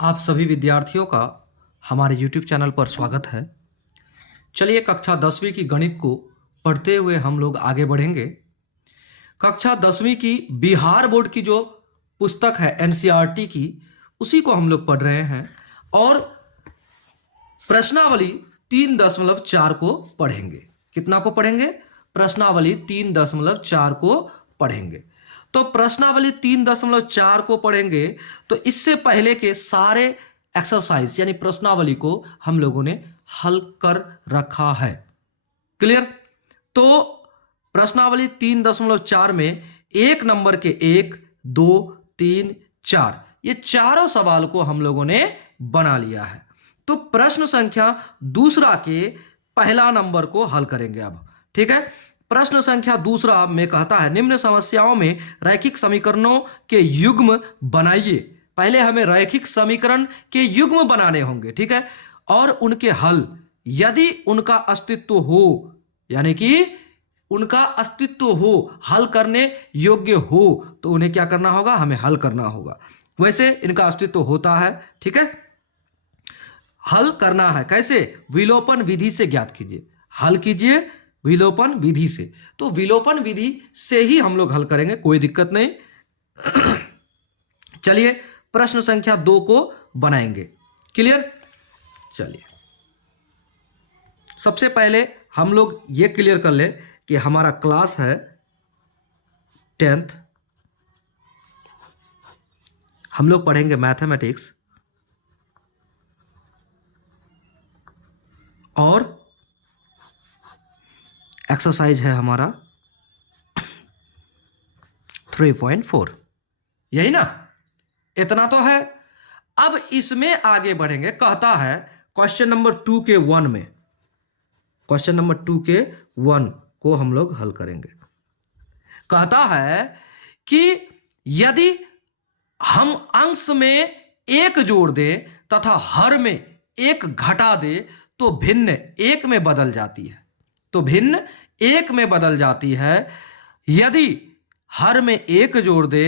आप सभी विद्यार्थियों का हमारे YouTube चैनल पर स्वागत है। चलिए कक्षा 10वीं की गणित को पढ़ते हुए हम लोग आगे बढ़ेंगे। कक्षा 10वीं की बिहार बोर्ड की जो पुस्तक है NCERT की, उसी को हम लोग पढ़ रहे हैं और प्रश्नावली 3.4 को पढ़ेंगे। कितना को पढ़ेंगे? प्रश्नावली 3.4 को पढ़ेंगे। तो प्रश्नावली 3.4 को पढ़ेंगे तो इससे पहले के सारे एक्सरसाइज यानी प्रश्नावली को हम लोगों ने हल कर रखा है। क्लियर? तो प्रश्नावली 3.4 में एक नंबर के 1, 2, 3, 4 ये चारों सवाल को हम लोगों ने बना लिया है। तो प्रश्न संख्या दूसरा के पहला नंबर को हल करेंगे अब। ठीक है, प्रश्न संख्या दूसरा में कहता है निम्न समस्याओं में रैखिक समीकरणों के युग्म बनाइए। पहले हमें रैखिक समीकरण के युग्म बनाने होंगे। ठीक है, और उनके हल यदि उनका अस्तित्व हो, यानी कि उनका अस्तित्व हो, हल करने योग्य हो, तो उन्हें क्या करना होगा? हमें हल करना होगा। वैसे इनका अस्तित्व होता है। ठीक है, हल करना है कैसे? विलोपन विधि से ज्ञात कीजिए। हल कीजिए विलोपन विधि से। तो विलोपन विधि से ही हम लोग हल करेंगे, कोई दिक्कत नहीं। चलिए प्रश्न संख्या 2 को बनाएंगे। क्लियर? चलिए सबसे पहले हम लोग ये क्लियर कर ले कि हमारा क्लास है 10th। हम लोग पढ़ेंगे मैथमेटिक्स और एक्सरसाइज है हमारा 3.4। यही ना? इतना तो है। अब इसमें आगे बढ़ेंगे। कहता है क्वेश्चन नंबर 2 के 1 में, क्वेश्चन नंबर 2 के 1 को हम लोग हल करेंगे। कहता है कि यदि हम अंश में 1 जोड़ दे तथा हर में 1 घटा दे तो भिन्न 1 में बदल जाती है। तो भिन्न 1 में बदल जाती है। यदि हर में 1 जोड़ दे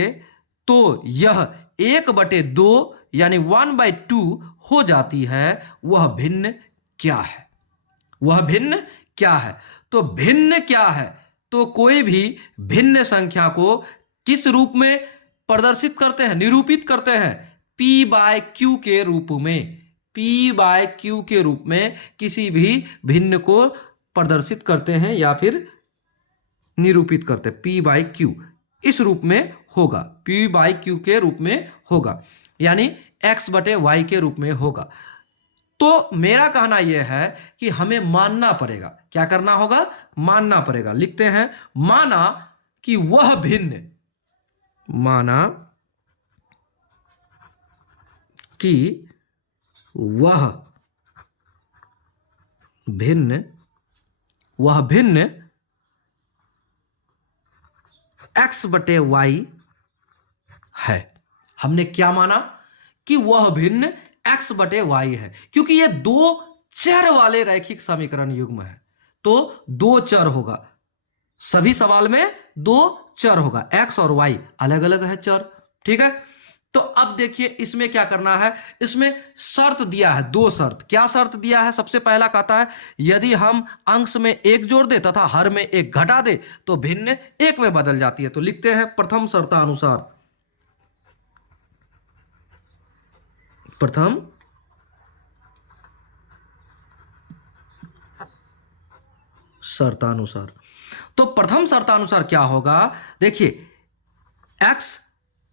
तो यह 1/2 यानी 1/2 हो जाती है। वह भिन्न क्या है? वह भिन्न क्या है? तो भिन्न क्या है? तो कोई भी भिन्न संख्या को किस रूप में प्रदर्शित करते हैं, निरूपित करते हैं? P/Q के रूप में। P/Q के रूप में किसी भी भिन्न को प्रदर्शित करते हैं या फिर निरूपित करते हैं। P/Q इस रूप में होगा, P/Q के रूप में होगा, यानी x/y के रूप में होगा। तो मेरा कहना यह है कि हमें मानना पड़ेगा। क्या करना होगा? मानना पड़ेगा। लिखते हैं माना कि वह भिन्न, माना कि वह भिन्न, वह भिन्न x/y है। हमने क्या माना? कि वह भिन्न x/y है, क्योंकि ये 2 चर वाले रैखिक समीकरण युग्म है। तो 2 चर होगा, सभी सवाल में 2 चर होगा। x और y अलग अलग है चर। ठीक है, तो अब देखिए इसमें क्या करना है। इसमें शर्त दिया है, 2 शर्त। क्या शर्त दिया है? सबसे पहला कहता है यदि हम अंश में 1 जोड़ दे तथा हर में 1 घटा दे तो भिन्न 1 में बदल जाती है। तो लिखते हैं प्रथम शर्तानुसार, प्रथम शर्तानुसार। तो प्रथम शर्तानुसार क्या होगा? देखिए x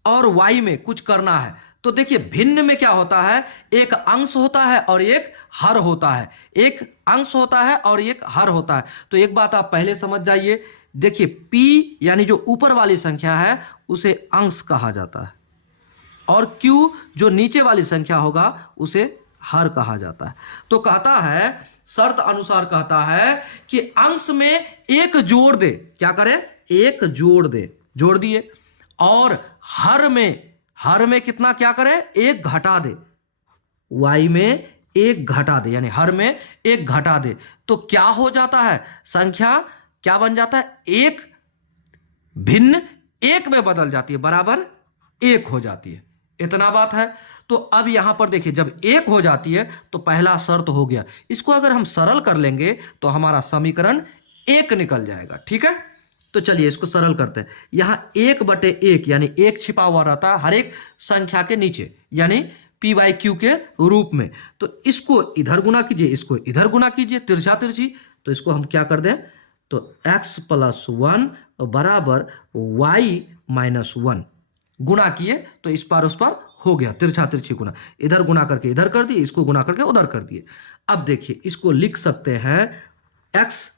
और y में कुछ करना है। तो देखिए भिन्न में क्या होता है? एक अंश होता है और एक हर होता है। एक अंश होता है और एक हर होता है। तो एक बात आप पहले समझ जाइए। देखिए p यानी जो ऊपर वाली संख्या है उसे अंश कहा जाता है और q जो नीचे वाली संख्या होगा उसे हर कहा जाता है। तो कहता है शर्त अनुसार कहता है कि अंश में 1 जोड़ दे। क्या करे? 1 जोड़ दे, जोड़ दिए। और हर में कितना क्या करे? 1 घटा दे। y में 1 घटा दे, यानी हर में 1 घटा दे तो क्या हो जाता है? संख्या क्या बन जाता है? 1 भिन्न 1 में बदल जाती है, बराबर 1 हो जाती है। इतना बात है। तो अब यहां पर देखिए जब 1 हो जाती है तो पहला शर्त हो गया। इसको अगर हम सरल कर लेंगे तो हमारा समीकरण 1 निकल जाएगा। ठीक है, तो चलिए इसको सरल करते हैं। यहां 1/1 यानी 1 छिपा हुआ रहता है हर एक संख्या के नीचे, यानी p/q के रूप में। तो इसको इधर गुना कीजिए, इसको इधर गुना कीजिए, तिरछा तिरछी। तो इसको हम क्या कर दें, तो x + 1 बराबर y - 1 गुना किए तो इस पार उस पार हो गया, तिरछा तिरछी गुना। इधर गुना करके इधर कर दिए, इसको गुना करके उधर कर दिए। अब देखिए इसको लिख सकते हैं x,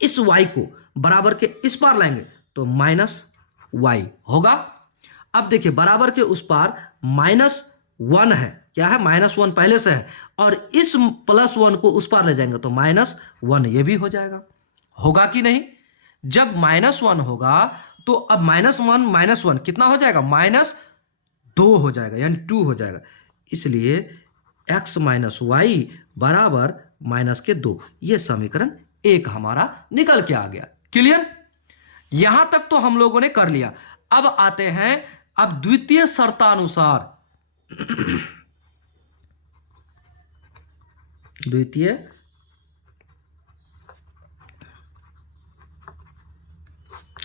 इस y को बराबर के इस पार लाएंगे तो -y होगा। अब देखिए बराबर के उस पार -1 है, क्या है, -1 पहले से है, और इस +1 को उस पार ले जाएंगे तो -1 ये भी हो जाएगा। होगा कि नहीं? जब -1 होगा तो अब -1 - 1 कितना हो जाएगा, -2 हो जाएगा, यानी 2 हो जाएगा। इसलिए x - y बराबर -2, ये समीकरण 1 हमारा निकल के आ गया। क्लियर? यहां तक तो हम लोगों ने कर लिया। अब आते हैं अब द्वितीय शर्तानुसार। द्वितीय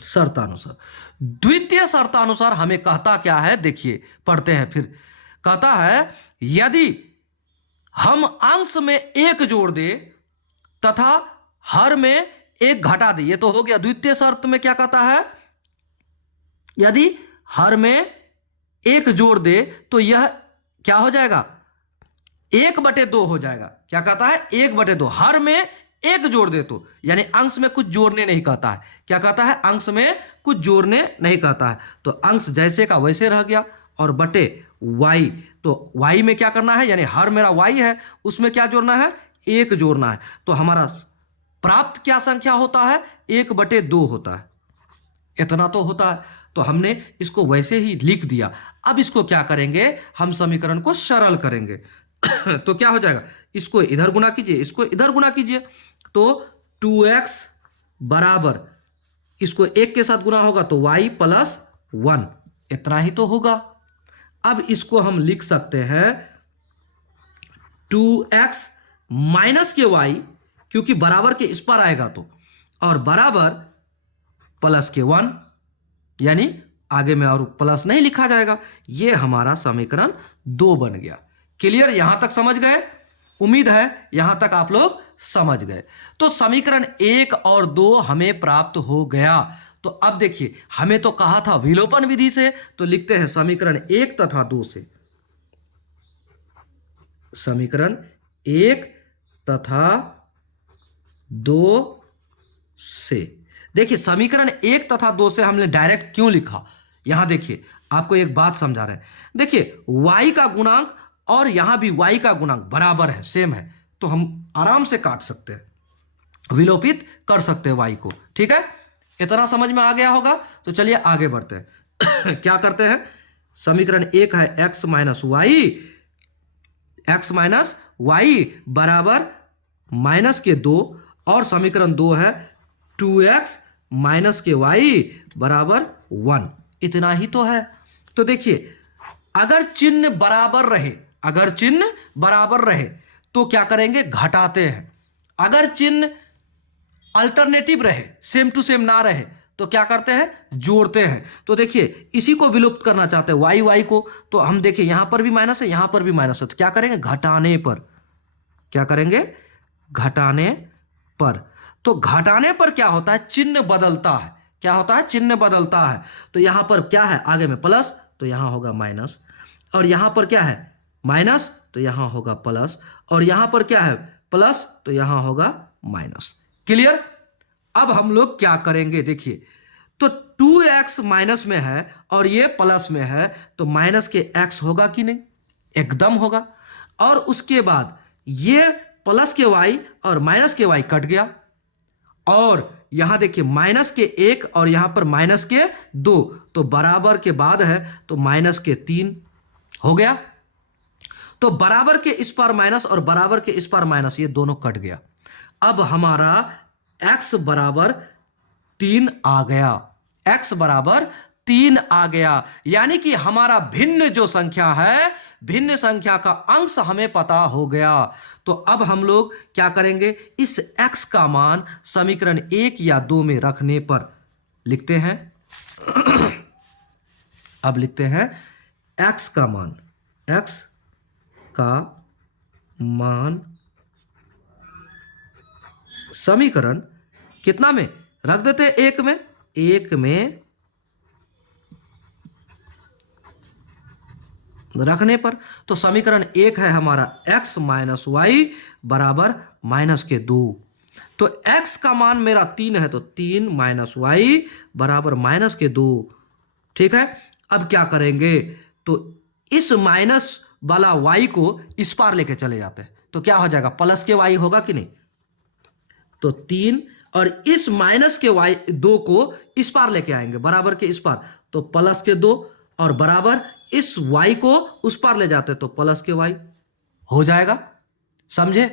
शर्तानुसार, द्वितीय शर्तानुसार हमें कहता क्या है, देखिए पढ़ते हैं फिर। कहता है यदि हम अंश में 1 जोड़ दे तथा हर में 1 घटा दे, ये तो हो गया। द्वितीय शर्त में क्या कहता है, यदि हर में 1 जोड़ दे तो यह क्या हो जाएगा, 1/2 हो जाएगा। क्या कहता है, 1/2। हर में 1 जोड़ दे तो, यानी अंश में कुछ जोड़ने नहीं कहता है। क्या कहता है, अंश में कुछ जोड़ने नहीं कहता है। तो अंश जैसे का वैसे रह गया, और बटे y, तो y में क्या करना है, यानी हर मेरा y है, उसमें क्या जोड़ना है, 1 जोड़ना है। तो हमारा प्राप्त क्या संख्या होता है, 1/2 होता है। इतना तो होता है। तो हमने इसको वैसे ही लिख दिया। अब इसको क्या करेंगे, हम समीकरण को सरल करेंगे। तो क्या हो जाएगा, इसको इधर गुना कीजिए, इसको इधर गुना कीजिए, तो 2x बराबर, इसको 1 के साथ गुना होगा तो y + 1, इतना ही तो होगा। अब इसको हम लिख सकते हैं 2x - के y, क्योंकि बराबर के इस पर आएगा तो, और बराबर +1, यानी आगे में और प्लस नहीं लिखा जाएगा। ये हमारा समीकरण 2 बन गया। क्लियर? यहां तक समझ गए? उम्मीद है यहां तक आप लोग समझ गए। तो समीकरण 1 और 2 हमें प्राप्त हो गया। तो अब देखिए, हमें तो कहा था विलोपन विधि से, तो लिखते हैं समीकरण 1 तथा 2 से। समीकरण 1 तथा 2 से। देखिए समीकरण 1 तथा 2 से हमने डायरेक्ट क्यों लिखा, यहां देखिए आपको एक बात समझा रहे हैं। देखिए y का गुणांक और यहां भी y का गुणांक बराबर है, सेम है, तो हम आराम से काट सकते हैं, विलोपित कर सकते हैं y को। ठीक है, इतना समझ में आ गया होगा। तो चलिए आगे बढ़ते हैं। क्या करते हैं, समीकरण 1 है x - y बराबर -2, और समीकरण 2 है 2x - के y बराबर 1, इतना ही तो है। तो देखिए अगर चिन्ह बराबर रहे, अगर चिन्ह बराबर रहे तो क्या करेंगे, घटाते हैं। अगर चिन्ह अल्टरनेटिव रहे, सेम टू सेम ना रहे, तो क्या करते हैं, जोड़ते हैं। तो देखिए इसी को विलुप्त करना चाहते हैं, y को। तो हम देखिए यहां पर भी माइनस है, यहां पर भी माइनस है, तो क्या करेंगे, घटाने पर। क्या करेंगे, घटाने पर। तो घटाने पर क्या होता है, चिन्ह बदलता है। क्या होता है, चिन्ह बदलता है। तो यहां पर क्या है, आगे में प्लस, तो यहां होगा माइनस, और यहां पर क्या है, माइनस, तो यहां होगा प्लस, और यहां पर क्या है, प्लस, तो यहां होगा माइनस। क्लियर? अब हम लोग क्या करेंगे, देखिए तो 2x माइनस में है और ये प्लस में है, तो माइनस के x होगा कि नहीं, एकदम होगा। और उसके बाद ये प्लस के y और माइनस के y कट गया, और यहां देखिए माइनस के 1 और यहां पर माइनस के 2, तो बराबर के बाद है तो माइनस के 3 हो गया। तो बराबर के इस पार माइनस और बराबर के इस पार माइनस, ये दोनों कट गया। अब हमारा x बराबर 3 आ गया, x बराबर 3 आ गया, यानी कि हमारा भिन्न जो संख्या है, भिन्न संख्या का अंश हमें पता हो गया। तो अब हम लोग क्या करेंगे, इस x का मान समीकरण 1 या 2 में रखने पर लिखते हैं। अब लिखते हैं x का मान, x का मान समीकरण कितना में रख देते हैं, 1 में, 1 में रखने पर तो समीकरण 1 है हमारा x माइनस वाई बराबर -2। तो x का मान मेरा 3 है, तो 3 माइनस वाई बराबर -2। ठीक है, अब क्या करेंगे, तो इस माइनस वाला y को इस पार लेके चले जाते हैं, तो क्या हो जाएगा, प्लस के y होगा कि नहीं। तो 3 और इस माइनस के y 2 को इस पार लेके आएंगे, बराबर के इस पार, तो प्लस के 2, और बराबर इस y को उस पार ले जाते तो प्लस के y हो जाएगा। समझे,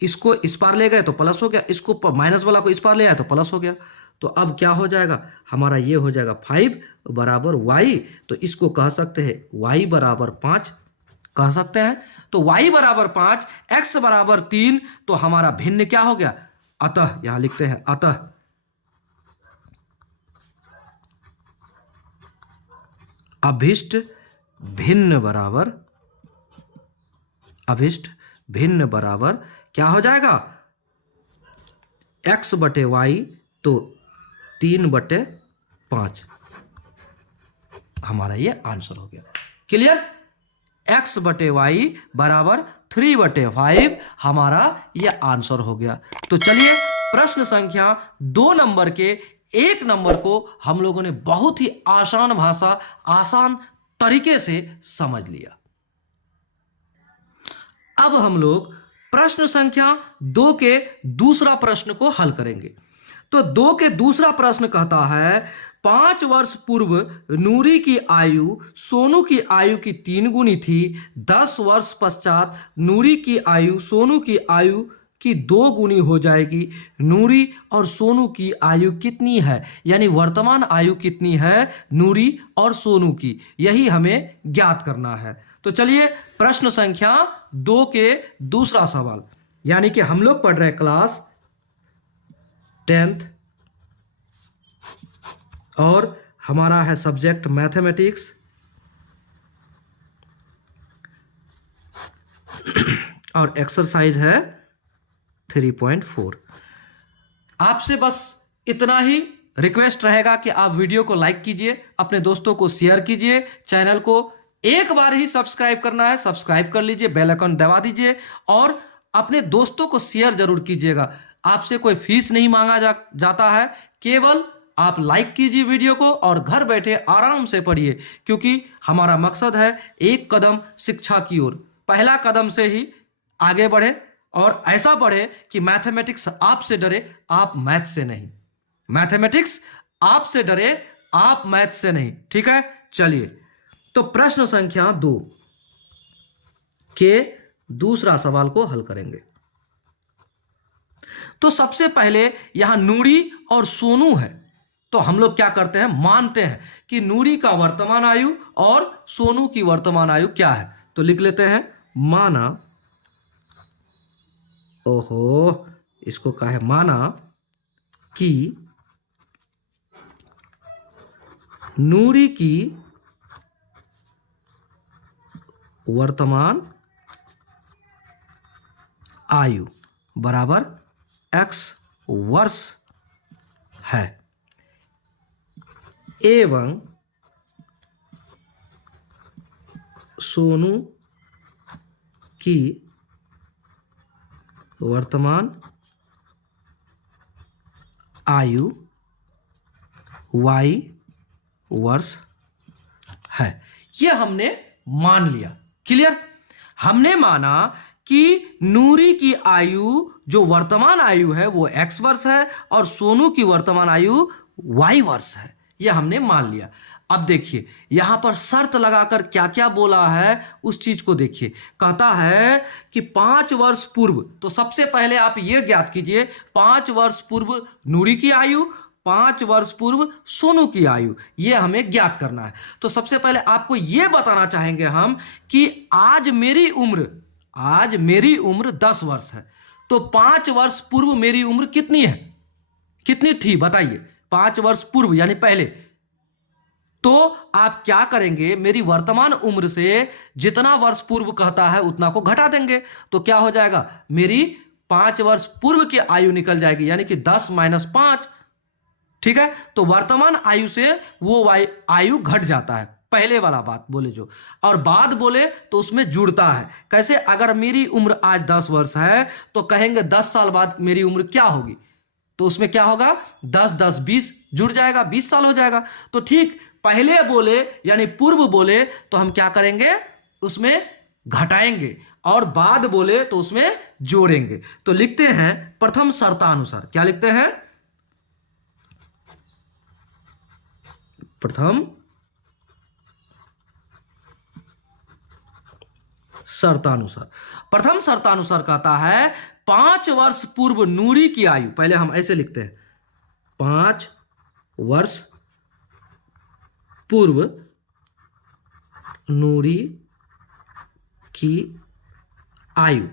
इसको इस पार ले गए तो प्लस हो गया, इसको माइनस वाला को इस पार ले आए तो प्लस हो गया। तो अब क्या हो जाएगा हमारा, ये हो जाएगा 5 बराबर y, तो इसको कह सकते हैं y बराबर 5 कह सकते हैं। तो y बराबर 5, x बराबर 3, तो हमारा भिन्न क्या हो गया, अतः, यहां लिखते हैं अतः अभिष्ट भिन्न बराबर, अभिष्ट भिन्न बराबर क्या हो जाएगा, x बटे वाई, तो 3/5 हमारा ये आंसर हो गया। क्लियर, x बटे वाई बराबर 3/5 हमारा ये आंसर हो गया। तो चलिए प्रश्न संख्या 2 नंबर के 1 नंबर को हम लोगों ने बहुत ही आसान भाषा, आसान तरीके से समझ लिया। अब हम लोग प्रश्न संख्या 2 के दूसरा प्रश्न को हल करेंगे। तो 2 के दूसरा प्रश्न कहता है, 5 वर्ष पूर्व नूरी की आयु सोनू की आयु की 3 गुनी थी। 10 वर्ष पश्चात नूरी की आयु सोनू की आयु की 2 गुनी हो जाएगी। नूरी और सोनू की आयु कितनी है, यानी वर्तमान आयु कितनी है नूरी और सोनू की, यही हमें ज्ञात करना है। तो चलिए प्रश्न संख्या 2 के दूसरा सवाल, यानी कि हम लोग पढ़ रहे हैं क्लास 10th और हमारा है सब्जेक्ट मैथमेटिक्स और एक्सरसाइज है 3.4। आपसे बस इतना ही रिक्वेस्ट रहेगा कि आप वीडियो को लाइक कीजिए, अपने दोस्तों को शेयर कीजिए, चैनल को एक बार ही सब्सक्राइब करना है, सब्सक्राइब कर लीजिए, बेल आइकन दबा दीजिए और अपने दोस्तों को शेयर जरूर कीजिएगा। आपसे कोई फीस नहीं मांगा जाता है, केवल आप लाइक कीजिए वीडियो को और घर बैठे आराम से पढ़िए, क्योंकि हमारा मकसद है एक कदम शिक्षा की ओर, पहला कदम से ही आगे बढ़े और ऐसा बढ़े कि मैथमेटिक्स आपसे डरे, आप मैथ से नहीं। मैथमेटिक्स आपसे डरे, आप मैथ से नहीं। ठीक है, चलिए तो प्रश्न संख्या 2 के दूसरा सवाल को हल करेंगे। तो सबसे पहले यहां नूरी और सोनू है, तो हम लोग क्या करते हैं, मानते हैं कि नूरी का वर्तमान आयु और सोनू की वर्तमान आयु क्या है। तो लिख लेते हैं, माना, ओहो इसको क्या है, माना कि नूरी की वर्तमान आयु बराबर x वर्ष है एवं सोनू की वर्तमान आयु y वर्ष है। यह हमने मान लिया। क्लियर, हमने माना कि नूरी की आयु जो वर्तमान आयु है वो x वर्ष है और सोनू की वर्तमान आयु y वर्ष है, यह हमने मान लिया। अब देखिए यहां पर शर्त लगाकर क्या क्या बोला है उस चीज को देखिए। कहता है कि 5 वर्ष पूर्व, तो सबसे पहले आप यह ज्ञात कीजिए 5 वर्ष पूर्व नूरी की आयु 5 वर्ष पूर्व सोनू की आयु, ये हमें ज्ञात करना है। तो सबसे पहले आपको ये बताना चाहेंगे हम कि आज मेरी उम्र 10 वर्ष है, तो 5 वर्ष पूर्व मेरी उम्र कितनी है, कितनी थी बताइए। 5 वर्ष पूर्व यानी पहले। तो आप क्या करेंगे, मेरी वर्तमान उम्र से जितना वर्ष पूर्व कहता है उतना को घटा देंगे, तो क्या हो जाएगा, मेरी 5 वर्ष पूर्व की आयु निकल जाएगी, यानी कि 10 - 5। ठीक है, तो वर्तमान आयु से वो आयु घट जाता है, पहले वाला बात बोले जो, और बाद बोले तो उसमें जुड़ता है। कैसे, अगर मेरी उम्र आज 10 वर्ष है तो कहेंगे 10 साल बाद मेरी उम्र क्या होगी, तो उसमें क्या होगा, 10 - 10 20 जुड़ जाएगा, 20 साल हो जाएगा। तो ठीक पहले बोले यानी पूर्व बोले तो हम क्या करेंगे, उसमें घटाएंगे, और बाद बोले तो उसमें जोड़ेंगे। तो लिखते हैं प्रथम शर्तानुसार, क्या लिखते हैं, प्रथम शर्तानुसार। प्रथम शर्तानुसार कहता है 5 वर्ष पूर्व नूरी की आयु, पहले हम ऐसे लिखते हैं, 5 वर्ष पूर्व नूरी की आयु।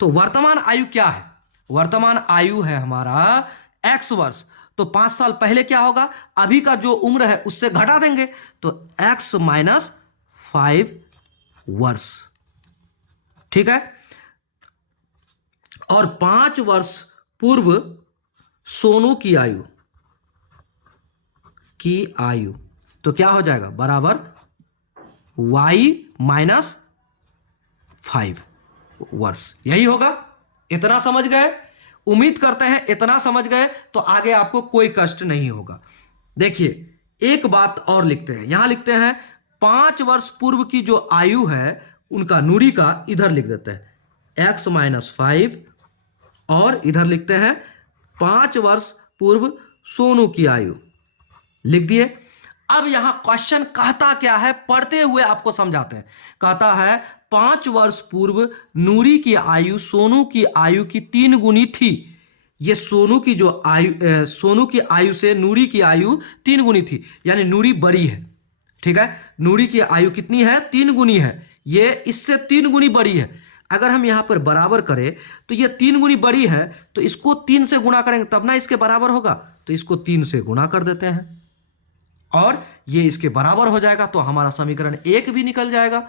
तो वर्तमान आयु क्या है, वर्तमान आयु है हमारा x वर्ष, तो 5 साल पहले क्या होगा, अभी का जो उम्र है उससे घटा देंगे, तो x - 5 वर्ष। ठीक है, और 5 वर्ष पूर्व सोनू की आयु, तो क्या हो जाएगा, बराबर y - 5 वर्ष। यही होगा, इतना समझ गए, उम्मीद करते हैं इतना समझ गए, तो आगे आपको कोई कष्ट नहीं होगा। देखिए एक बात और लिखते हैं, यहां लिखते हैं 5 वर्ष पूर्व की जो आयु है उनका नूरी का, इधर लिख देते हैं x - 5, और इधर लिखते हैं 5 वर्ष पूर्व सोनू की आयु, लिख दिए। अब यहां क्वेश्चन कहता क्या है, पढ़ते हुए आपको समझाते हैं। कहता है 5 वर्ष पूर्व नूरी की आयु सोनू की आयु की 3 गुनी थी। ये सोनू की जो आयु, सोनू की आयु से नूरी की आयु 3 गुनी थी, यानी नूरी बड़ी है। ठीक है, नूरी की आयु कितनी है, 3 गुनी है, ये इससे 3 गुनी बड़ी है। अगर हम यहां पर बराबर करें तो ये 3 गुनी बड़ी है, तो इसको 3 से गुणा करेंगे तब ना इसके बराबर होगा, तो इसको 3 से गुणा कर देते हैं और ये इसके बराबर हो जाएगा, तो हमारा समीकरण 1 भी निकल जाएगा।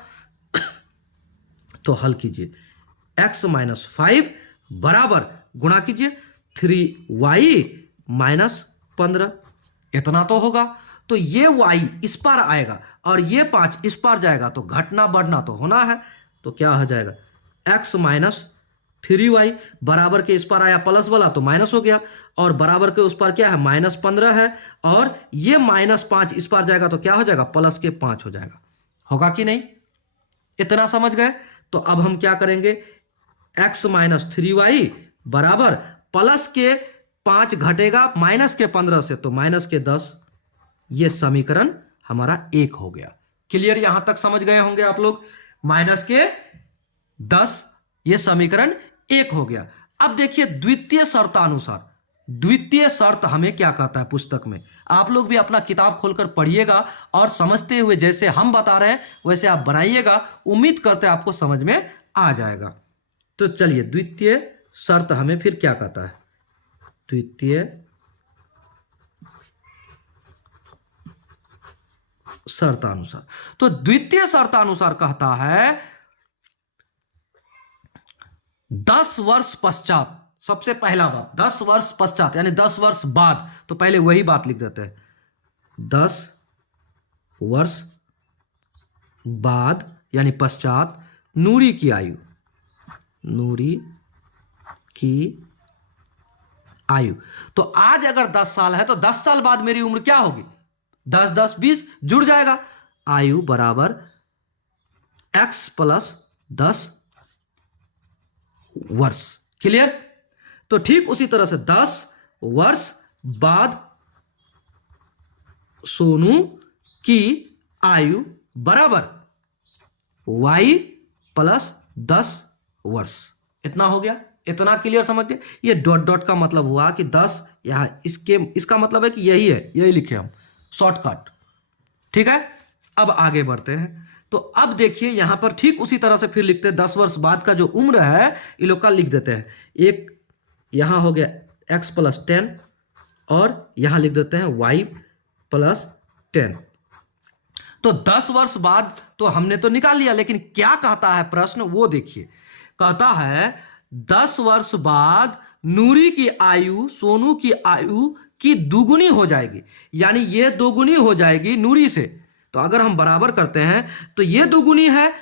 तो हल कीजिए, x - 5 बराबर गुणा कीजिए 3y - 15, इतना तो होगा। तो ये y इस पार आएगा और ये 5 इस पार जाएगा, तो घटना बढ़ना तो होना है, तो क्या हो जाएगा, x - 3y बराबर के इस पार आया प्लस वाला तो माइनस हो गया, और बराबर के उस पार क्या है, -15 है, और ये -5 इस पार जाएगा तो क्या हो जाएगा, +5 हो जाएगा। होगा कि नहीं, इतना समझ गए। तो अब हम क्या करेंगे, x - 3y बराबर +5 घटेगा -15 से, तो -10, ये समीकरण हमारा 1 हो गया। क्लियर, यहां तक समझ गए होंगे आप लोग, -10 ये समीकरण 1 हो गया। अब देखिए द्वितीय शर्तानुसार, द्वितीय शर्त हमें क्या कहता है पुस्तक में, आप लोग भी अपना किताब खोलकर पढ़िएगा और समझते हुए जैसे हम बता रहे हैं वैसे आप बनाइएगा, उम्मीद करते हैं आपको समझ में आ जाएगा। तो चलिए द्वितीय शर्त हमें फिर क्या कहता है, द्वितीय शर्तानुसार। तो द्वितीय शर्तानुसार कहता है 10 वर्ष पश्चात, सबसे पहला बात 10 वर्ष पश्चात यानी 10 वर्ष बाद, तो पहले वही बात लिख देते हैं, 10 वर्ष बाद यानी पश्चात नूरी की आयु, नूरी की आयु। तो आज अगर 10 साल है तो 10 साल बाद मेरी उम्र क्या होगी, 10 - 10 20 जुड़ जाएगा, आयु बराबर x + 10 वर्ष। क्लियर। तो ठीक उसी तरह से 10 वर्ष बाद सोनू की आयु बराबर y + 10 वर्ष। इतना हो गया, इतना क्लियर समझ गए। ये डॉट डॉट का मतलब हुआ कि 10 यहाँ इसका मतलब है कि यही है, यही लिखे हम शॉर्टकट। ठीक है, अब आगे बढ़ते हैं। तो अब देखिए यहां पर ठीक उसी तरह से फिर लिखते हैं 10 वर्ष बाद का जो उम्र है ये लोग का लिख देते हैं। एक यहां हो गया x प्लस 10 और यहां लिख देते हैं y प्लस 10। तो 10 वर्ष बाद तो हमने तो निकाल लिया, लेकिन क्या कहता है प्रश्न वो देखिए। कहता है 10 वर्ष बाद नूरी की आयु सोनू की आयु की दुगुनी हो जाएगी, यानी ये दोगुनी हो जाएगी नूरी से। तो अगर हम बराबर करते हैं तो ये दोगुनी है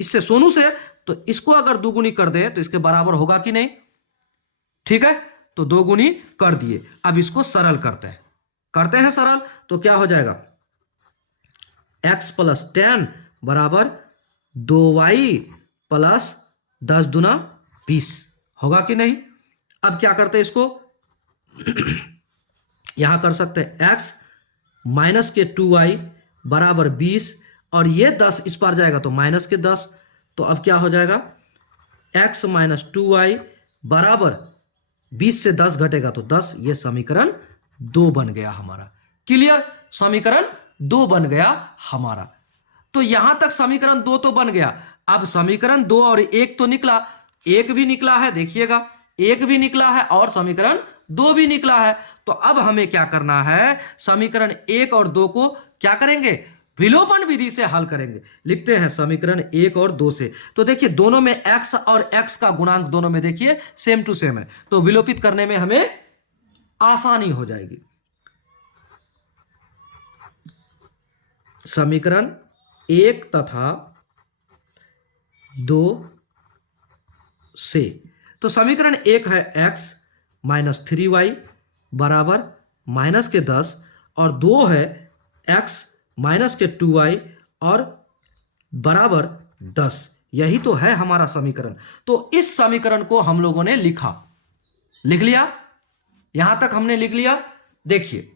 इससे सोनू से, तो इसको अगर दोगुनी कर दें तो इसके बराबर होगा कि नहीं। ठीक है, तो दोगुनी कर दिए। अब इसको सरल करते हैं सरल, तो क्या हो जाएगा x प्लस 10 बराबर 2y प्लस 10 दूना 20 होगा कि नहीं। अब क्या करते हैं इसको यहां कर सकते हैं x माइनस के 2y बराबर 20 और ये 10 इस पार जाएगा तो माइनस के 10। तो अब क्या हो जाएगा x माइनस 2y बराबर 20 से 10 घटेगा तो 10। ये समीकरण 2 बन गया हमारा। क्लियर, समीकरण 2 बन गया हमारा। तो यहां तक समीकरण 2 तो बन गया। अब समीकरण 2 और 1 तो निकला, 1 भी निकला है, देखिएगा 1 भी निकला है और समीकरण 2 भी निकला है। तो अब हमें क्या करना है, समीकरण 1 और 2 को क्या करेंगे, विलोपन विधि से हल करेंगे। लिखते हैं समीकरण 1 और 2 से। तो देखिए दोनों में x और x का गुणांक दोनों में देखिए सेम टू सेम है, तो विलोपित करने में हमें आसानी हो जाएगी। समीकरण 1 तथा 2 से, तो समीकरण 1 है x माइनस 3y बराबर माइनस के 10 और 2 है x माइनस के 2y और बराबर 10। यही तो है हमारा समीकरण। तो इस समीकरण को हम लोगों ने लिख लिया, यहां तक हमने लिख लिया। देखिए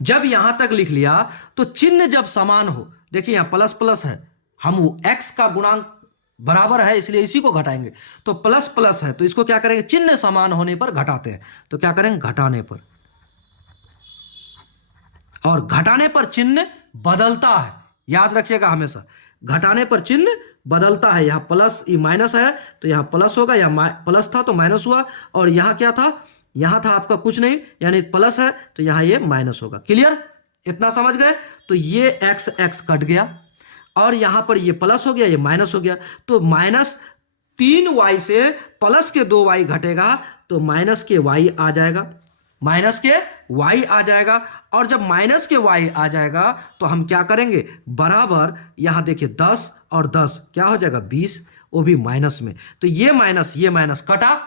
जब यहां तक लिख लिया तो चिन्ह जब समान हो, देखिए यहां प्लस प्लस है, हम x का गुणांक बराबर है इसलिए इसी को घटाएंगे, तो प्लस प्लस है तो इसको क्या करेंगे, चिन्ह समान होने पर घटाते हैं। तो क्या करेंगे, घटाने पर, और घटाने पर चिन्ह बदलता है, याद रखिएगा हमेशा घटाने पर चिन्ह बदलता है। यहां प्लस ये माइनस है तो यहां प्लस होगा, यहां प्लस था तो माइनस हुआ, और यहां क्या था, यहां था आपका कुछ नहीं यानी प्लस है तो यहां ये माइनस होगा। क्लियर, इतना समझ गए। तो ये x x कट गया और यहां पर ये प्लस हो गया, ये माइनस हो गया, तो माइनस 3y से प्लस के 2y घटेगा तो माइनस के y आ जाएगा, माइनस के y आ जाएगा। और जब माइनस के y आ जाएगा तो हम क्या करेंगे, बराबर यहां देखिए 10 और 10 क्या हो जाएगा 20, वो भी माइनस में। तो ये माइनस कटा,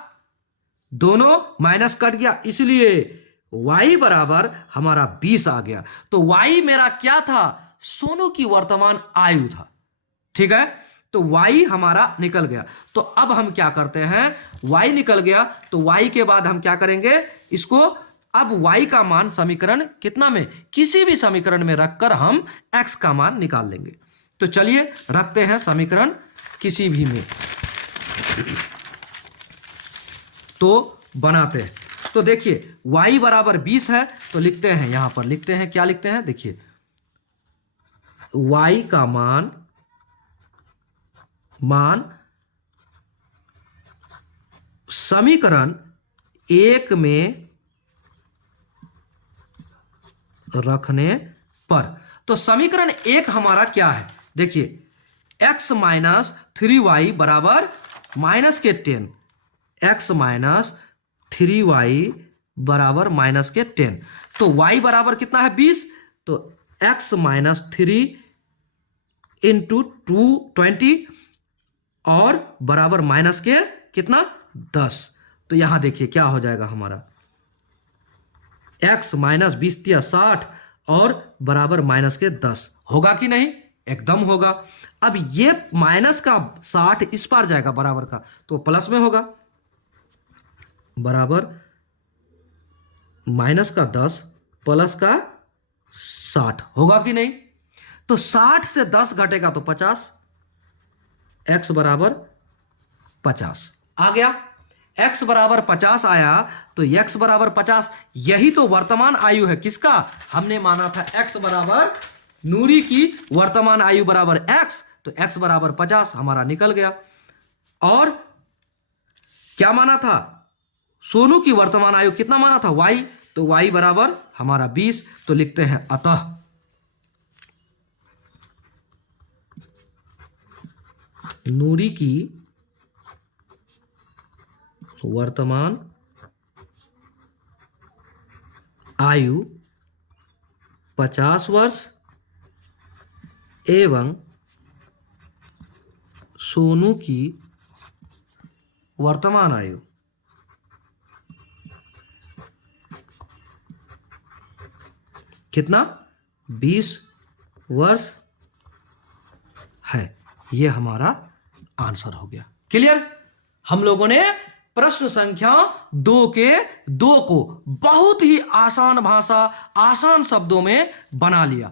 दोनों माइनस कट गया, इसलिए y बराबर हमारा 20 आ गया। तो y मेरा क्या था, सोनू की वर्तमान आयु था। ठीक है, तो y हमारा निकल गया। तो अब हम क्या करते हैं, y निकल गया तो y के बाद हम क्या करेंगे, इसको अब y का मान समीकरण कितना में, किसी भी समीकरण में रखकर हम x का मान निकाल लेंगे। तो चलिए रखते हैं समीकरण किसी भी में, तो बनाते हैं। तो देखिए y बराबर 20 है तो लिखते हैं, यहां पर लिखते हैं, क्या लिखते हैं, देखिए y का मान समीकरण 1 में रखने पर। तो समीकरण 1 हमारा क्या है, देखिए x माइनस 3y बराबर माइनस के 10, x माइनस 3y बराबर माइनस के 10। तो y बराबर कितना है 20, तो x माइनस 3 इंटू 20 और बराबर माइनस के कितना 10। तो यहां देखिए क्या हो जाएगा हमारा, x माइनस 20 60 और बराबर माइनस के 10 होगा कि नहीं, एकदम होगा। अब ये माइनस का 60 इस पार जाएगा बराबर का तो प्लस में होगा, बराबर माइनस का 10 प्लस का 60 होगा कि नहीं। तो 60 से 10 घटेगा तो 50, x बराबर 50 आ गया। x बराबर 50 आया तो x बराबर 50, यही तो वर्तमान आयु है किसका, हमने माना था x बराबर नूरी की वर्तमान आयु बराबर x, तो x बराबर 50 हमारा निकल गया। और क्या माना था, सोनू की वर्तमान आयु कितना माना था y, तो y बराबर हमारा 20, तो लिखते हैं अतः नूरी की वर्तमान आयु 50 वर्ष एवं सोनू की वर्तमान आयु कितना 20 वर्ष है। ये हमारा आंसर हो गया। क्लियर, हम लोगों ने प्रश्न संख्या 2 के 2 को बहुत ही आसान भाषा, आसान शब्दों में बना लिया।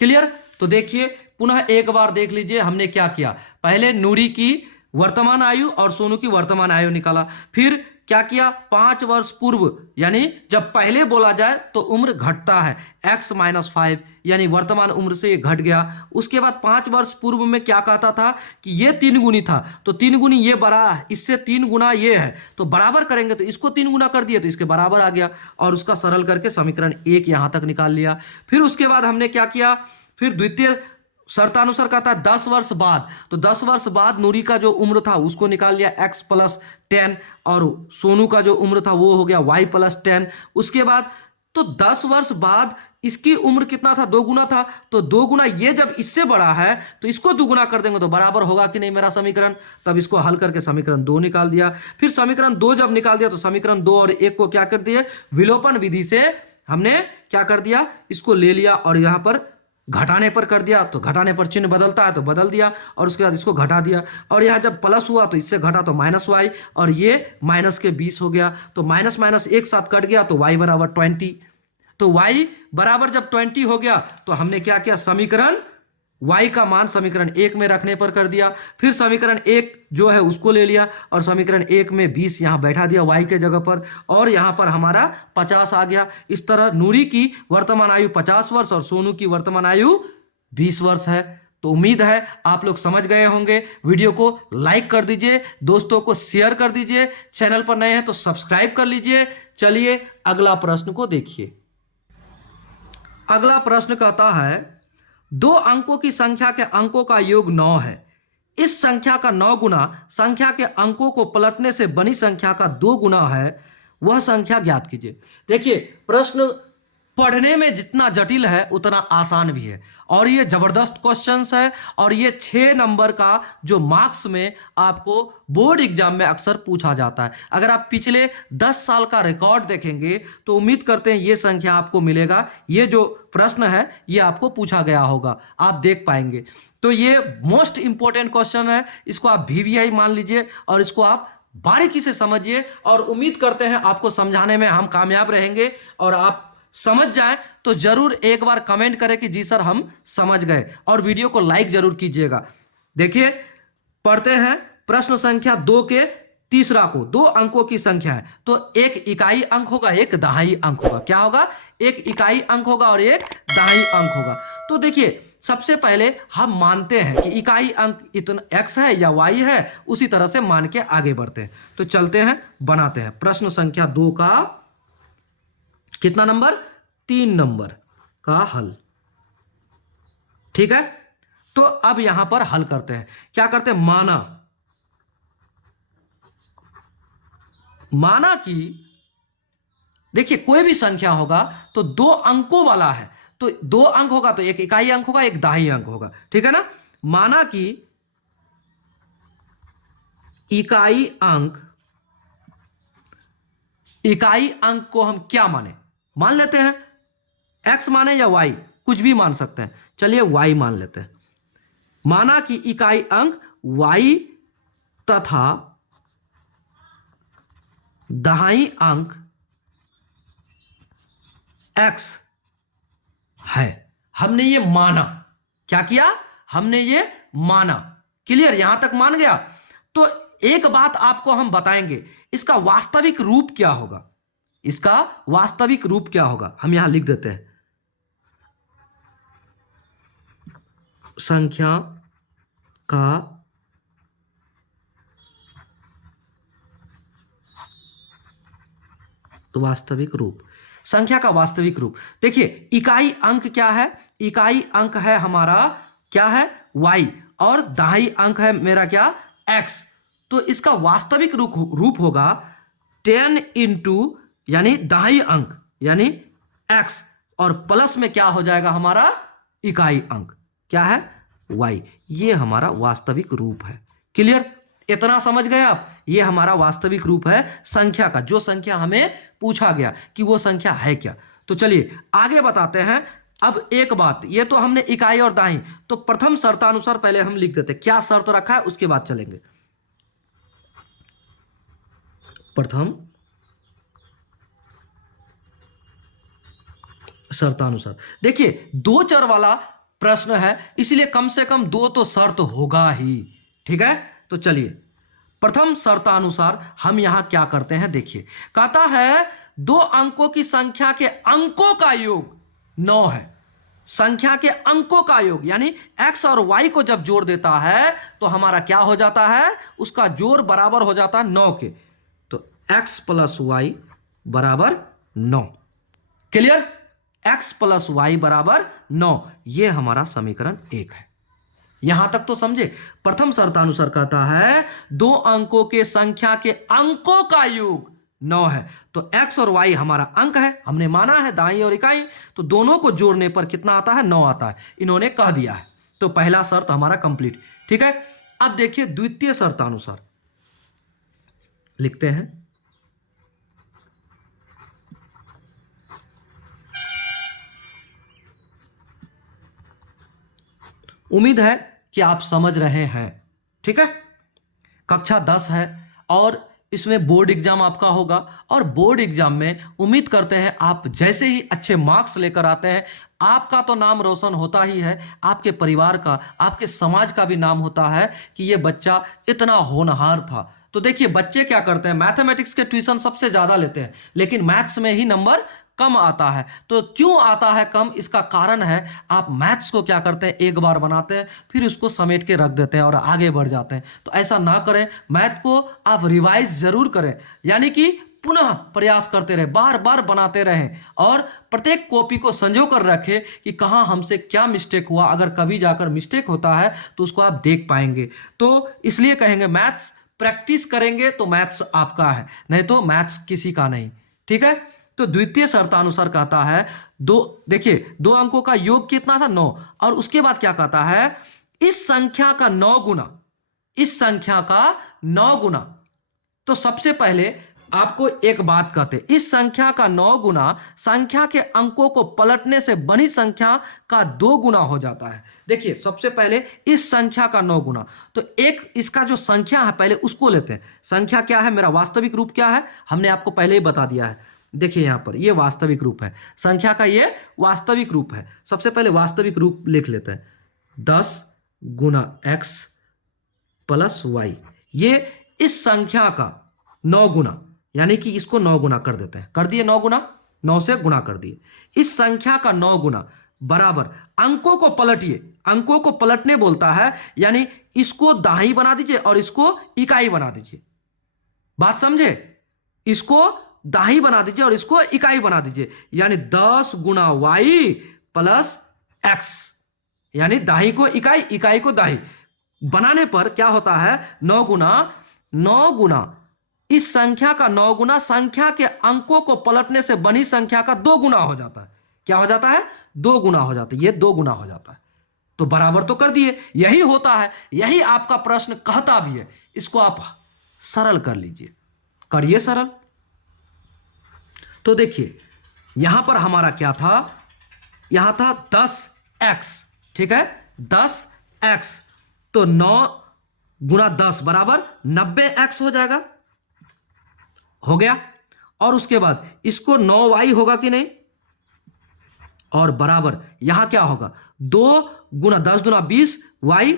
क्लियर, तो देखिए पुनः एक बार देख लीजिए हमने क्या किया। पहले नूरी की वर्तमान आयु और सोनू की वर्तमान आयु निकाला, फिर क्या किया, 5 वर्ष पूर्व, यानी जब पहले बोला जाए तो उम्र घटता है x-5, यानी वर्तमान उम्र से ये घट गया। उसके बाद 5 वर्ष पूर्व में क्या कहता था कि ये 3 गुनी था, तो 3 गुनी ये बड़ा है, इससे 3 गुना ये है, तो बराबर करेंगे तो इसको 3 गुना कर दिए तो इसके बराबर आ गया, और उसका सरल करके समीकरण 1 यहां तक निकाल लिया। फिर उसके बाद हमने क्या किया, फिर द्वितीय शर्तानुसार कहता है 10 वर्ष बाद, तो 10 वर्ष बाद नूरी का जो उम्र था उसको निकाल लिया x + 10, और सोनू का जो उम्र था वो हो गया y + 10। उसके बाद तो 10 वर्ष बाद इसकी उम्र कितना था, 2 गुना था, तो 2 गुना ये जब इससे बड़ा है तो इसको 2 गुना कर देंगे तो बराबर होगा कि नहीं मेरा समीकरण। तब इसको हल करके समीकरण 2 निकाल दिया। फिर समीकरण 2 जब निकाल दिया तो समीकरण 2 और 1 को क्या कर दिए, विलोपन विधि से हमने क्या कर दिया, इसको ले लिया और यहां पर घटाने पर कर दिया, तो घटाने पर चिन्ह बदलता है तो बदल दिया, और उसके बाद इसको घटा दिया, और यहाँ जब प्लस हुआ तो इससे घटा तो -y, और ये माइनस के 20 हो गया, तो माइनस माइनस एक साथ कट गया तो y बराबर 20। तो y बराबर जब 20 हो गया तो हमने क्या किया, समीकरण y का मान समीकरण 1 में रखने पर कर दिया। फिर समीकरण 1 जो है उसको ले लिया और समीकरण 1 में 20 यहां बैठा दिया y के जगह पर, और यहां पर हमारा 50 आ गया। इस तरह नूरी की वर्तमान आयु 50 वर्ष और सोनू की वर्तमान आयु 20 वर्ष है। तो उम्मीद है आप लोग समझ गए होंगे। वीडियो को लाइक कर दीजिए, दोस्तों को शेयर कर दीजिए, चैनल पर नए हैं तो सब्सक्राइब कर लीजिए। चलिए अगला प्रश्न को देखिए। अगला प्रश्न कहता है 2 अंकों की संख्या के अंकों का योग 9 है। इस संख्या का 9 गुना संख्या के अंकों को पलटने से बनी संख्या का 2 गुना है, वह संख्या ज्ञात कीजिए। देखिए प्रश्न पढ़ने में जितना जटिल है उतना आसान भी है, और ये जबरदस्त क्वेश्चंस है, और ये 6 नंबर का जो मार्क्स में आपको बोर्ड एग्जाम में अक्सर पूछा जाता है। अगर आप पिछले 10 साल का रिकॉर्ड देखेंगे तो उम्मीद करते हैं ये संख्या आपको मिलेगा। ये जो प्रश्न है ये आपको पूछा गया होगा, आप देख पाएंगे। तो ये मोस्ट इंपॉर्टेंट क्वेश्चन है, इसको आप VVI मान लीजिए और इसको आप बारीकी से समझिए, और उम्मीद करते हैं आपको समझाने में हम कामयाब रहेंगे और आप समझ जाएं। तो जरूर एक बार कमेंट करें कि जी सर हम समझ गए, और वीडियो को लाइक जरूर कीजिएगा। देखिए पढ़ते हैं प्रश्न संख्या 2 के तीसरा को। 2 अंकों की संख्या है तो एक इकाई अंक होगा, एक दहाई अंक होगा। क्या होगा, एक इकाई अंक होगा और एक दहाई अंक होगा। तो देखिए सबसे पहले हम मानते हैं कि इकाई अंक इतना x है या y है, उसी तरह से मान के आगे बढ़ते हैं। तो चलते हैं बनाते हैं प्रश्न संख्या 2 का कितना नंबर, 3 नंबर का हल। ठीक है, तो अब यहां पर हल करते हैं। क्या करते हैं, माना कि देखिए कोई भी संख्या होगा तो 2 अंकों वाला है, तो 2 अंक होगा तो एक इकाई अंक होगा, एक दहाई अंक होगा। ठीक है ना, माना कि इकाई अंक को हम क्या माने, मान लेते हैं x माने या y, कुछ भी मान सकते हैं। चलिए y मान लेते हैं। माना कि इकाई अंक y तथा दहाई अंक x है। हमने ये माना, क्या किया, हमने ये माना। क्लियर, यहां तक मान गया। तो एक बात आपको हम बताएंगे, इसका वास्तविक रूप क्या होगा, इसका वास्तविक रूप क्या होगा। हम यहां लिख देते हैं संख्या का वास्तविक रूप, संख्या का वास्तविक रूप। देखिए इकाई अंक क्या है, इकाई अंक है हमारा क्या है y, और दहाई अंक है मेरा क्या x। तो इसका वास्तविक रूप होगा 10 इंटू यानी दहाई अंक यानी x, और प्लस में क्या हो जाएगा हमारा इकाई अंक क्या है y। ये हमारा वास्तविक रूप है। क्लियर, इतना समझ गए आप। ये हमारा वास्तविक रूप है संख्या का, जो संख्या हमें पूछा गया कि वो संख्या है क्या। तो चलिए आगे बताते हैं। अब एक बात, ये तो हमने इकाई और दाई, तो प्रथम शर्तानुसार पहले हम लिख देते हैं क्या शर्त रखा है, उसके बाद चलेंगे। प्रथम शर्तानुसार, देखिए दो चर वाला प्रश्न है, इसलिए कम से कम दो तो शर्त होगा ही। ठीक है, तो चलिए प्रथम शर्तानुसार हम यहां क्या करते हैं, देखिए कहता है दो अंकों की संख्या के अंकों का योग 9 है। संख्या के अंकों का योग यानी x और y को जब जोड़ देता है तो हमारा क्या हो जाता है, उसका जोड़ बराबर हो जाता है 9 के। तो x प्लस वाई बराबर 9। क्लियर, x प्लस वाई बराबर 9, यह हमारा समीकरण 1 है। यहां तक तो समझे। प्रथम शर्तानुसार कहता है दो अंकों के संख्या के अंकों का योग 9 है। तो x और y हमारा अंक है, हमने माना है दाई और इकाई, तो दोनों को जोड़ने पर कितना आता है 9 आता है, इन्होंने कह दिया है। तो पहला शर्त हमारा कंप्लीट। ठीक है, अब देखिए द्वितीय शर्तानुसार लिखते हैं। उम्मीद है कि आप समझ रहे हैं। ठीक है, कक्षा 10 है और इसमें बोर्ड एग्जाम आपका होगा, और बोर्ड एग्जाम में उम्मीद करते हैं आप जैसे ही अच्छे मार्क्स लेकर आते हैं, आपका तो नाम रोशन होता ही है, आपके परिवार का, आपके समाज का भी नाम होता है कि ये बच्चा इतना होनहार था। तो देखिए बच्चे क्या करते हैं, मैथमेटिक्स के ट्यूशन सबसे ज्यादा लेते हैं, लेकिन मैथ्स में ही नंबर कम आता है। तो क्यों आता है कम, इसका कारण है आप मैथ्स को क्या करते हैं, एक बार बनाते हैं फिर उसको समेट के रख देते हैं और आगे बढ़ जाते हैं। तो ऐसा ना करें, मैथ को आप रिवाइज जरूर करें, यानी कि पुनः प्रयास करते रहे, बार बार बनाते रहें, और प्रत्येक कॉपी को संजो कर रखें कि कहाँ हमसे क्या मिस्टेक हुआ। अगर कभी जाकर मिस्टेक होता है तो उसको आप देख पाएंगे। तो इसलिए कहेंगे मैथ्स प्रैक्टिस करेंगे तो मैथ्स आपका है, नहीं तो मैथ्स किसी का नहीं। ठीक है, तो द्वितीय शर्तानुसार कहता है दो, देखिए दो अंकों का योग कितना था 9, और उसके बाद क्या कहता है इस संख्या का 9 गुना, इस संख्या का 9 गुना। तो सबसे पहले आपको एक बात कहते, इस संख्या का 9 गुना संख्या के अंकों को पलटने से बनी संख्या का 2 गुना हो जाता है। देखिए सबसे पहले इस संख्या का 9 गुना, तो एक इसका जो संख्या है पहले उसको लेते हैं। संख्या क्या है, मेरा वास्तविक रूप क्या है, हमने आपको पहले ही बता दिया है। देखिए यहां पर ये वास्तविक रूप है, संख्या का ये वास्तविक रूप है। सबसे पहले वास्तविक रूप लिख लेते हैं, 10 गुना x प्लस y। ये इस संख्या का 9 गुना, यानी कि इसको 9 गुना कर देते हैं, कर दिए 9 गुना, 9 से गुना कर दिए। इस संख्या का 9 गुना बराबर, अंकों को पलटिए, अंकों को पलटने बोलता है, यानी इसको दाई बना दीजिए और इसको इकाई बना दीजिए। बात समझे, इसको दाई बना दीजिए और इसको इकाई बना दीजिए, यानी 10 गुना y प्लस x, यानी दाई को इकाई, इकाई को दाई बनाने पर क्या होता है 9 गुना इस संख्या का 9 गुना संख्या के अंकों को पलटने से बनी संख्या का 2 गुना हो जाता है। क्या हो जाता है, 2 गुना हो जाता है, ये 2 गुना हो जाता है। तो बराबर तो कर दिए, यही होता है, यही आपका प्रश्न कहता भी है। इसको आप सरल कर लीजिए, करिए सरल। तो देखिए यहां पर हमारा क्या था, यहां था 10x, ठीक है 10x, तो 9 गुना 10 बराबर 90x हो जाएगा, हो गया। और उसके बाद इसको 9y होगा कि नहीं, और बराबर यहां क्या होगा 2 गुना 10 गुना 20y,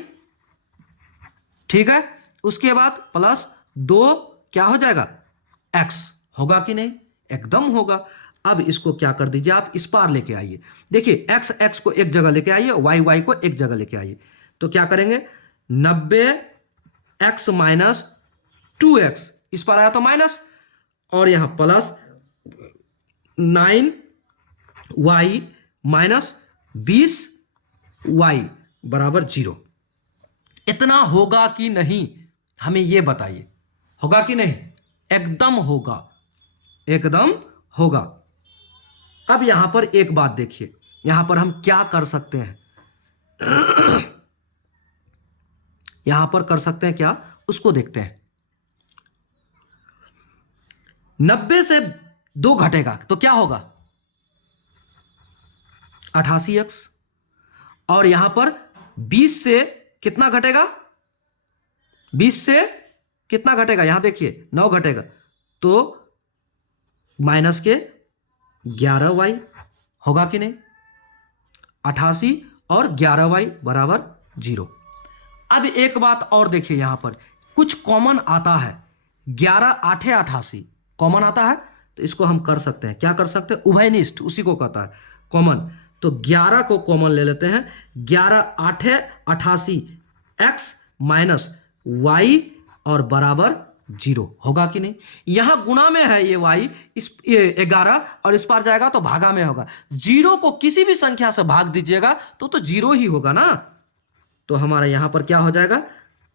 ठीक है। उसके बाद प्लस 2 क्या हो जाएगा x, होगा कि नहीं? एकदम होगा। अब इसको क्या कर दीजिए आप, इस पार लेके आइए। देखिए x x को एक जगह लेके आइए, y y को एक जगह लेके आइए। तो क्या करेंगे 90x माइनस 2x, इस पर आया तो माइनस, और यहां प्लस 9y माइनस 20y बराबर 0। इतना होगा कि नहीं, हमें यह बताइए, होगा कि नहीं? एकदम होगा, एकदम होगा। अब यहां पर एक बात देखिए, यहां पर हम क्या कर सकते हैं, यहां पर कर सकते हैं क्या, उसको देखते हैं। 90 से 2 घटेगा तो क्या होगा 88x, और यहां पर 20 से कितना घटेगा, 20 से कितना घटेगा, यहां देखिए 9 घटेगा तो माइनस के 11y, होगा कि नहीं? 88 और 11y बराबर 0। अब एक बात और देखिए, यहां पर कुछ कॉमन आता है, 11 8 88 कॉमन आता है, तो इसको हम कर सकते हैं, क्या कर सकते हैं, उभयनिष्ठ उसी को कहता है कॉमन। तो 11 को कॉमन ले लेते हैं, 11 8 88 x माइनस y और बराबर 0, होगा कि नहीं? यहां गुणा में है ये y, इस 11 और इस पार जाएगा तो भागा में होगा। 0 को किसी भी संख्या से भाग दीजिएगा तो 0 ही होगा ना। तो हमारा यहां पर क्या हो जाएगा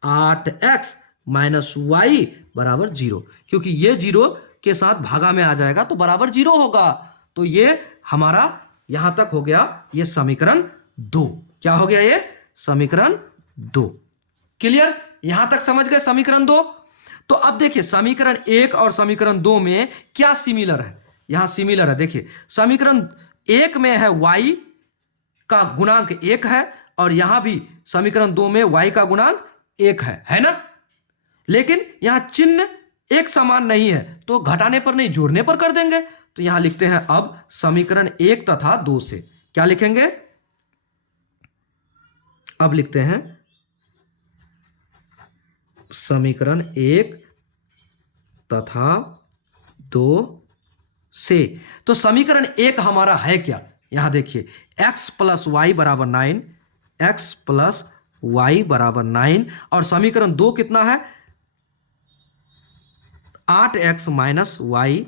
8x माइनस y बराबर 0, क्योंकि ये 0 के साथ भागा में आ जाएगा तो बराबर 0 होगा। तो ये हमारा यहां तक हो गया ये समीकरण 2। क्या हो गया ये समीकरण 2? क्लियर? यहां तक समझ गए समीकरण 2? तो अब देखिए समीकरण 1 और समीकरण 2 में क्या सिमिलर है, यहां सिमिलर है। देखिए समीकरण 1 में है y का गुणांक 1 है, और यहां भी समीकरण 2 में y का गुणांक 1 है ना? लेकिन यहां चिन्ह एक समान नहीं है, तो घटाने पर नहीं जोड़ने पर कर देंगे। तो यहां लिखते हैं अब समीकरण 1 तथा 2 से क्या लिखेंगे, अब लिखते हैं समीकरण 1 तथा 2 से। तो समीकरण 1 हमारा है क्या, यहां देखिए x प्लस वाई बराबर 9, x प्लस वाई बराबर 9, और समीकरण 2 कितना है 8x माइनस वाई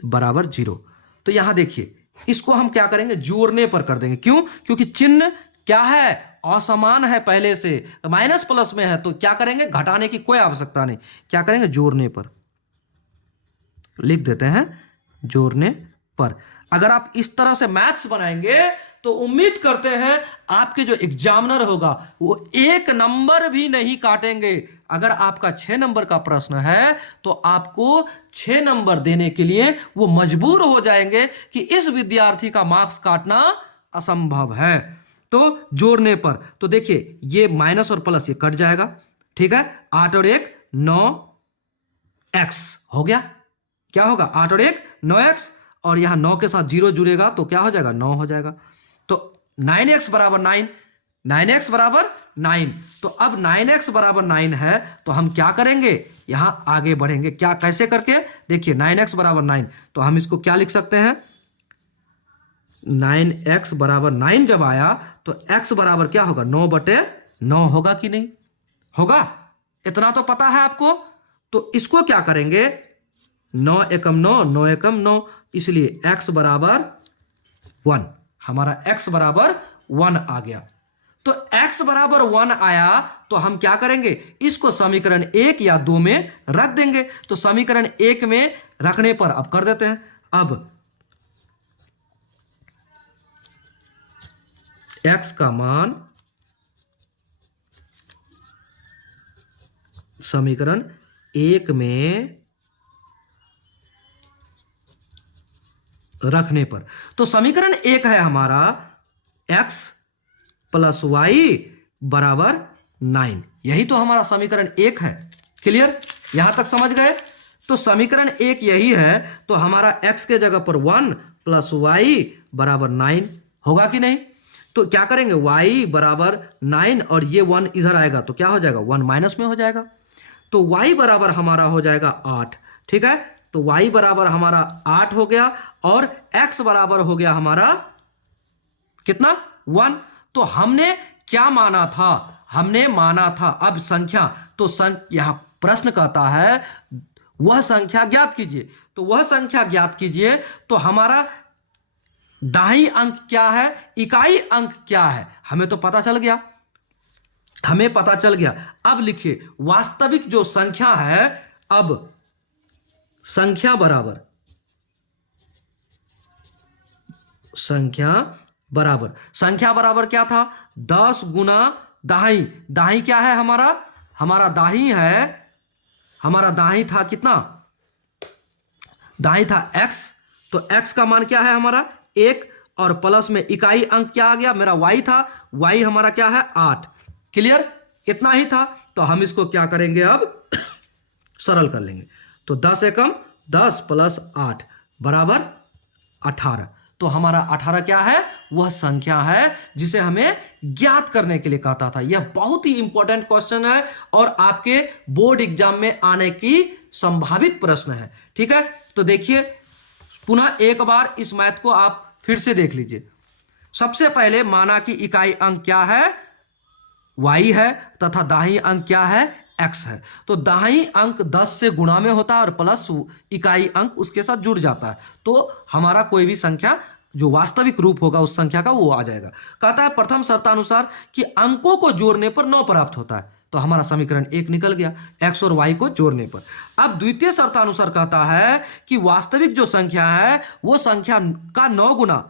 बराबर 0। तो यहां देखिए इसको हम क्या करेंगे, जोड़ने पर कर देंगे। क्यों? क्योंकि चिन्ह क्या है, असमान है, पहले से माइनस प्लस में है, तो क्या करेंगे, घटाने की कोई आवश्यकता नहीं, क्या करेंगे जोड़ने पर लिख देते हैं, जोड़ने पर। अगर आप इस तरह से मैथ्स बनाएंगे तो उम्मीद करते हैं आपके जो एग्जामिनर होगा वो 1 नंबर भी नहीं काटेंगे। अगर आपका 6 नंबर का प्रश्न है तो आपको 6 नंबर देने के लिए वो मजबूर हो जाएंगे कि इस विद्यार्थी का मार्क्स काटना असंभव है। तो जोड़ने पर, तो देखिए ये माइनस और प्लस ये कट जाएगा, ठीक है, 8 और 1 9x हो गया। क्या होगा 8 और 1 9x, और यहां 9 के साथ 0 जुड़ेगा तो क्या हो जाएगा 9 हो जाएगा। तो 9x बराबर 9, 9x बराबर 9। तो अब 9x बराबर 9 है तो हम क्या करेंगे, यहां आगे बढ़ेंगे, क्या कैसे करके, देखिए 9x बराबर 9, तो हम इसको क्या लिख सकते हैं, 9x बराबर 9 जब आया तो x बराबर क्या होगा 9/9, होगा कि नहीं होगा, इतना तो पता है आपको। तो इसको क्या करेंगे 9 एकम 9, 9 एकम 9, इसलिए x बराबर 1, हमारा x बराबर 1 आ गया। तो x बराबर 1 आया तो हम क्या करेंगे, इसको समीकरण 1 या 2 में रख देंगे। तो समीकरण 1 में रखने पर अब कर देते हैं, अब x का मान समीकरण 1 में रखने पर, तो समीकरण 1 है हमारा x प्लस वाई बराबर 9, यही तो हमारा समीकरण 1 है। क्लियर? यहां तक समझ गए? तो समीकरण 1 यही है, तो हमारा x के जगह पर 1 प्लस वाई बराबर 9 होगा कि नहीं। तो क्या करेंगे, y बराबर 9 और ये 1 इधर आएगा तो क्या हो जाएगा, 1 माइनस में हो जाएगा। तो y बराबर हमारा हो जाएगा 8। ठीक है, तो y बराबर हमारा 8 हो गया और x बराबर हो गया हमारा कितना, 1। तो हमने क्या माना था, हमने माना था अब संख्या, तो यहां प्रश्न कहता है वह संख्या ज्ञात कीजिए। तो वह संख्या ज्ञात कीजिए, तो हमारा दाई अंक क्या है, इकाई अंक क्या है, हमें तो पता चल गया, हमें पता चल गया। अब लिखिए वास्तविक जो संख्या है, अब संख्या बराबर संख्या बराबर क्या था, 10 गुना दाई। दाई क्या है हमारा, हमारा दाई है, हमारा दाई था कितना, दाई था x। तो x का मान क्या है हमारा 1 और प्लस में इकाई अंक क्या आ गया, मेरा y था, y हमारा क्या है 8। क्लियर, इतना ही था। तो हम इसको क्या करेंगे अब सरल कर लेंगे। तो 10 एकम 10 प्लस 8 बराबर 18। तो हमारा 18 क्या है, वह संख्या है जिसे हमें ज्ञात करने के लिए कहता था। यह बहुत ही इंपॉर्टेंट क्वेश्चन है और आपके बोर्ड एग्जाम में आने की संभावित प्रश्न है। ठीक है, तो देखिए पुनः एक बार इस मैथ को आप फिर से देख लीजिए। सबसे पहले माना कि इकाई अंक क्या है, y है, तथा दाहिनी अंक क्या है, x है। तो दाहिनी अंक 10 से गुणा में होता है और प्लस इकाई अंक उसके साथ जुड़ जाता है, तो हमारा कोई भी संख्या जो वास्तविक रूप होगा उस संख्या का वो आ जाएगा। कहता है प्रथम शर्तानुसार कि अंकों को जोड़ने पर 9 प्राप्त होता है, तो हमारा समीकरण 1 निकल गया x और y को जोड़ने पर। अब द्वितीय शर्तानुसार कहता है कि वास्तविक जो संख्या है वो संख्या का 9 गुना,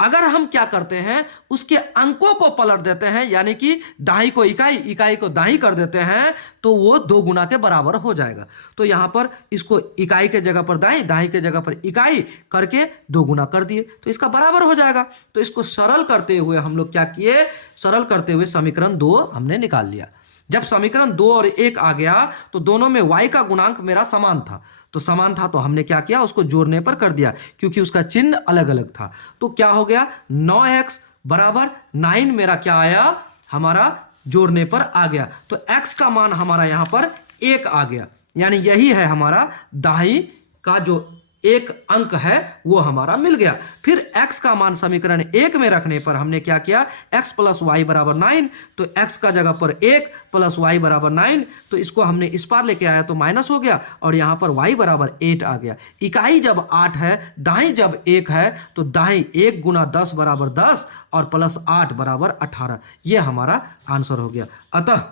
अगर हम क्या करते हैं उसके अंकों को पलट देते हैं, यानी कि दाई को इकाई, इकाई को दाई कर देते हैं, तो वो 2 गुना के बराबर हो जाएगा। तो यहां पर इसको इकाई के जगह पर दाई, दाई के जगह पर इकाई करके 2 गुना कर दिए, तो इसका बराबर हो जाएगा। तो इसको सरल करते हुए हम लोग क्या किए, सरल करते हुए समीकरण 2 हमने निकाल लिया। जब समीकरण 2 और 1 आ गया तो दोनों में y का गुणांक मेरा समान था, तो समान था तो हमने क्या किया, उसको जोड़ने पर कर दिया क्योंकि उसका चिन्ह अलग अलग था। तो क्या हो गया, 9x बराबर 9 मेरा क्या आया, हमारा जोड़ने पर आ गया। तो x का मान हमारा यहां पर 1 आ गया, यानी यही है हमारा दाई का जो एक अंक है वो हमारा मिल गया। फिर x का मान समीकरण 1 में रखने पर हमने क्या किया, x प्लस वाई बराबर 9, तो x का जगह पर 1 प्लस वाई बराबर 9, तो इसको हमने इस पार लेके आया तो माइनस हो गया और यहाँ पर y बराबर 8 आ गया। इकाई जब 8 है, दाई जब 1 है, तो दाई 1 गुना 10 बराबर 10 और प्लस 8 बराबर 18, ये हमारा आंसर हो गया। अतः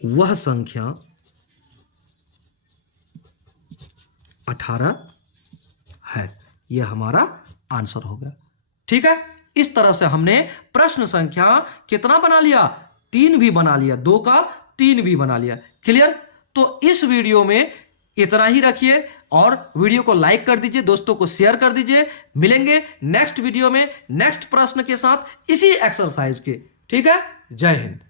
वह संख्या 18 है, यह हमारा आंसर हो गया। ठीक है, इस तरह से हमने प्रश्न संख्या कितना बना लिया, 3 भी बना लिया, 2 का 3 भी बना लिया। क्लियर, तो इस वीडियो में इतना ही रखिए और वीडियो को लाइक कर दीजिए, दोस्तों को शेयर कर दीजिए। मिलेंगे नेक्स्ट वीडियो में नेक्स्ट प्रश्न के साथ इसी एक्सरसाइज के। ठीक है, जय हिंद।